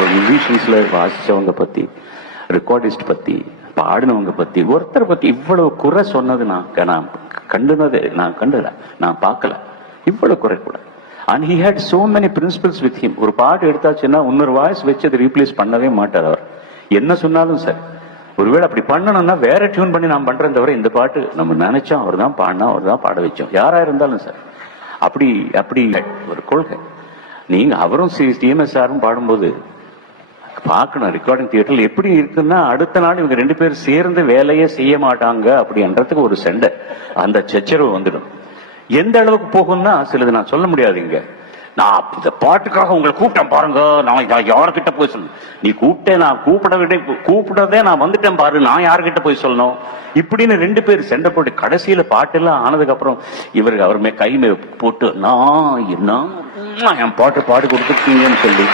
அவர் மியூசிஷியன்ஸ்ல வாசிச்சவங்க பத்தி, ரெக்கார்டிஸ்ட் பத்தி, பாடினவங்க பத்தி, ஒருத்தர் பத்தி இவ்வளவு குறை சொன்னது நான் கண்டுல, நான் பார்க்கல. இவ்வளவு குறை கூட. And he had so many principles with him. ஒரு பாட்டு எடுத்தாச்சுன்னா இன்னொரு வாய்ஸ் வச்சு அதை ரீப்ளேஸ் பண்ணவே மாட்டார் அவர். என்ன சொன்னாலும் சரி. ஒருவேளை அப்படி பண்ணணும்னா வேற டியூன் பண்ணி நான் பண்றேன் தவிர இந்த பாட்டு நம்ம நினைச்சோம் அவர் தான் பாடினா, அவர் தான் பாட வச்சோம், யாரா இருந்தாலும் சார். அப்படி அப்படி ஒரு கொள்கை. நீங்க அவரும் டிஎம்எஸ்ஆரும் பாடும்போது பார்க்கணும் ரெக்கார்டிங் தியேட்டர்ல எப்படி இருக்குன்னா, அடுத்த நாள் இவங்க 2 பேரும் சேர்ந்து வேலையே செய்ய மாட்டாங்க அப்படின்றதுக்கு ஒரு சண்டை, அந்த சச்சரவு வந்துடும். எந்த அளவுக்கு போகும்னா சிலது நான் சொல்ல முடியாது. இங்க நான் இந்த பாட்டுக்காக உங்களை கூப்பிட்டேன் பாருங்க, நான் யார்கிட்ட போய் சொல்லணும், நீ கூப்பிட்டேன், நான் கூப்பிடதே நான் வந்துட்டேன் பாரு, நான் யார்கிட்ட போய் சொல்லணும் இப்படின்னு 2 பேர் சண்டை போட்டு கடைசியில பாட்டெல்லாம் ஆனதுக்கு அப்புறம் அவர் கை போட்டு நான் என் பாட்டு பாடி கொடுத்துருக்கீங்கன்னு சொல்லி